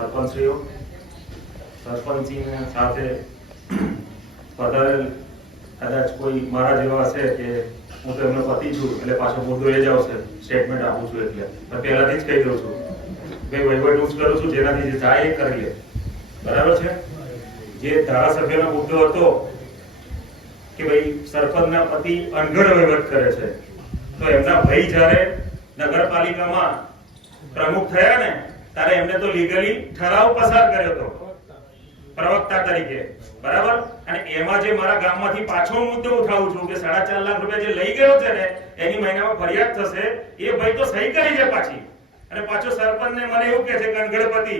સરપંચશ્રીઓ, સરપંચીને સાથે પધારેલ કદાચ કોઈ મારા જેવા હશે કે હું તો એમનો પતિ છું, એટલે પાછો મુદ્દો એ જ આવશે સ્ટેટમેન્ટ આપું છું એટલે. પહેલાથી જ કહી દઉં છું. ભાઈ વહીવટ હું કરું છું, જેનાથી જે થાય એ કરી બરાબર છે? જે ધારાસભ્યનો મુદ્દો હતો કે ભાઈ સરપંચના પતિ અનગઢ વહીવટ કરે છે, તો એમના ભાઈ જ્યારે નગરપાલિકામાં પ્રમુખ થયા ને ત્યારે એમને તો લીગલી ઠરાવ પસાર કર્યો હતો પ્રવક્તા તરીકે. બરાબર? અને એમાં જે મારા ગામમાંથી પાછો મુદ્દો ઉઠાવું છું કે સાડા ચાર લાખ રૂપિયા જે લઈ ગયો છે ને, એની મહિનામાં ફરિયાદ થશે, એ ભાઈ તો સહી કરી છે પાછી. અને પાછો સરપંચને મને એવું કહે છે કે અનગઢપતિ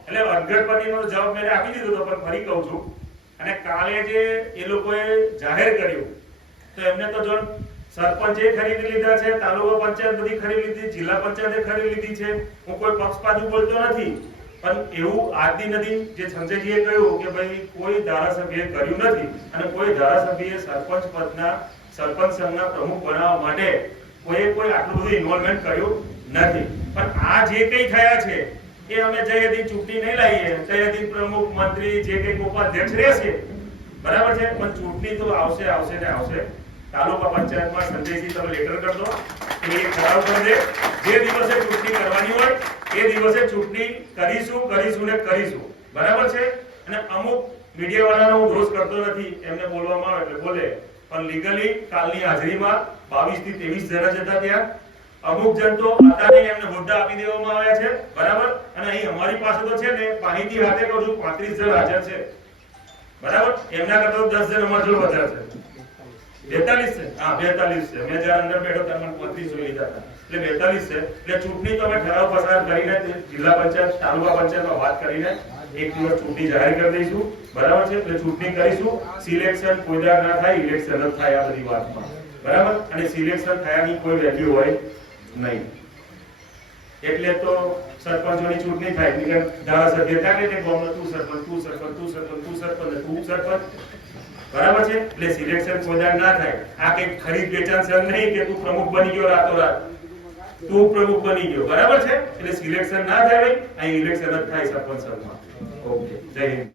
એટલે અનગઢપતિનો જવાબ મેં આપી દીધો હતો પણ ફરી કહું છું. અને કાલે જે એ લોકોએ જાહેર કર્યું, તો એમને તો જો સરપંચે ખરીદી લીધા છે, તાલુકા પંચાયત બધી ખરીદી લીધી, જિલ્લા પંચાયતે ખરીદી લીધી છે. હું કોઈ પક્ષપાતું બોલતો નથી, પણ એવું આદિ નથી જે સંજયજીએ કહ્યું કે ભાઈ કોઈ ધારાસભ્યએ કર્યું નથી અને કોઈ ધારાસભ્યએ સરપંચ પદના, સરપંચ સંઘના પ્રમુખ બનાવવા માટે કોઈ કોઈ આટલું બધું ઇન્વોલ્વમેન્ટ કર્યું નથી. પણ આ જે કંઈ થયા છે, એ અમે જઈએ દી ચૂંટણી નહીં લાવીએ. તઈએ દી પ્રમુખ, મંત્રી, જે કંઈક ઉપાધ્યક્ષ રહેશે. બરાબર છે? પણ ચૂંટણી તો આવશે આવશે ને આવશે. તાલુકા પંચાયતમાં સંજયજી, તમે લેટર કરજો એ ઠરાવ કરજે. જે દિવસે ચૂંટણી કરવાની હોય, એ દિવસે ચૂંટણી કરીશું કરીશું ને કરીશું. બરાબર છે? અને અમુક મીડિયા વાળાનો હું દોષ કરતો નથી, એમને બોલવામાં આવે એટલે બોલે. પણ લીગલી કાલની હાજરીમાં બાવીસથી ત્રેવીસ જણા જતા ત્યાં. અમુક જણ તો અત્યારે એમને હોદ્દા આપી દેવામાં આવ્યા છે. બરાબર? અને અહીં અમારી પાસે તો છે ને, માહિતી હાથે કહું છું, પાંત્રીસ જણ હાજર છે. બરાબર? એમના કરતા દસ જણ અમારા જોડે વધારે છે. બરાબર અને સિલેક્શન થયાની કોઈ વેલ્યુ હોય નહીં. એટલે તો સરપંચોની ચૂંટણી થાય. થાય તું સરપંચ તું સરપંચ તું સરપંચ. બરાબર છે? એટલે સિલેક્શન કોઈ ના થાય. આ કઈ ખરીદ વેચાણ સર નહીં કે તું પ્રમુખ બની ગયો રાતોરાત. તું પ્રમુખ બની ગયો. બરાબર છે? એટલે સિલેક્શન ના થાય અહીં ઇલેક્શન જ થાય સરપંચ ઓકે. જય હિન્દ.